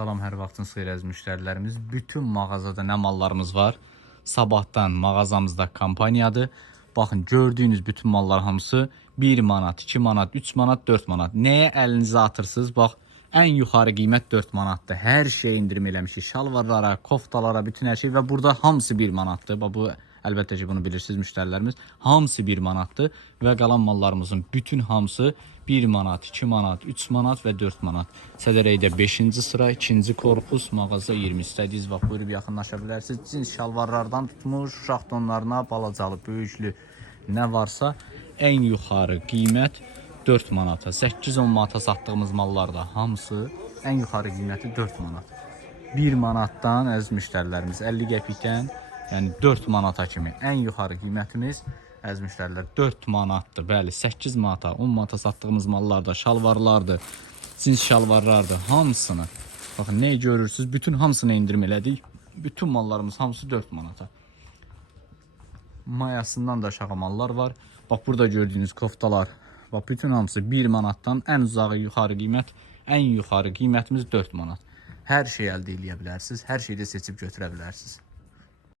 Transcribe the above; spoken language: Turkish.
Salam, hər vaxtınız xeyir əziz müştərilərimiz. Bütün mağazada nə mallarımız var? Sabahdan mağazamızda kampaniyadır. Baxın, gördüyünüz bütün mallar hamısı 1 manat, 2 manat, 3 manat, 4 manat. Nəyə əlinizi atırsınız? Bax, ən yuxarı qiymət 4 manatdır. Hər şey indirim eləmişik. Şalvarlara, koftalara, bütün hər şey və burada hamısı 1 manatdır. Bax bu əlbəttə ki, bunu bilirsiniz müştərilərimiz. Hamısı 1 manatdır və qalan mallarımızın bütün hamısı 1 manat, 2 manat, 3 manat və 4 manat. Sədərəydə 5-ci sıra, 2-ci korpus, mağaza 20 istədiyiniz vaxt buyurub yaxınlaşa bilərsiniz. Cins şalvarlardan tutmuş, uşaq donlarına, balacalı, böyüklü nə varsa ən yuxarı qiymət 4 manata, 8-10 manata satdığımız mallar da hamısı ən yuxarı qiyməti 4 manat. 1 manatdan əziz müştərilərimiz 50 qəpikdən, yəni 4 manata kimi ən yuxarı qiymətimiz əziz müştərilər 4 manatdır. Bəli, 8 manata, 10 manata satdığımız mallar da, şalvarlardır, cins şalvarlardır, hamısını. Baxın, nə görürsüz? Bütün hamısını indirim elədik. Bütün mallarımız hamısı 4 manata. Mayasından da aşağı mallar var. Bax burada gördüyünüz koftalar. Bax bütün hamısı 1 manatdan ən uzağı yuxarı qiymət, ən yuxarı qiymətimiz 4 manat. Hər şey əldə edə bilərsiniz, hər şeydə seçib götürə bilərsiniz.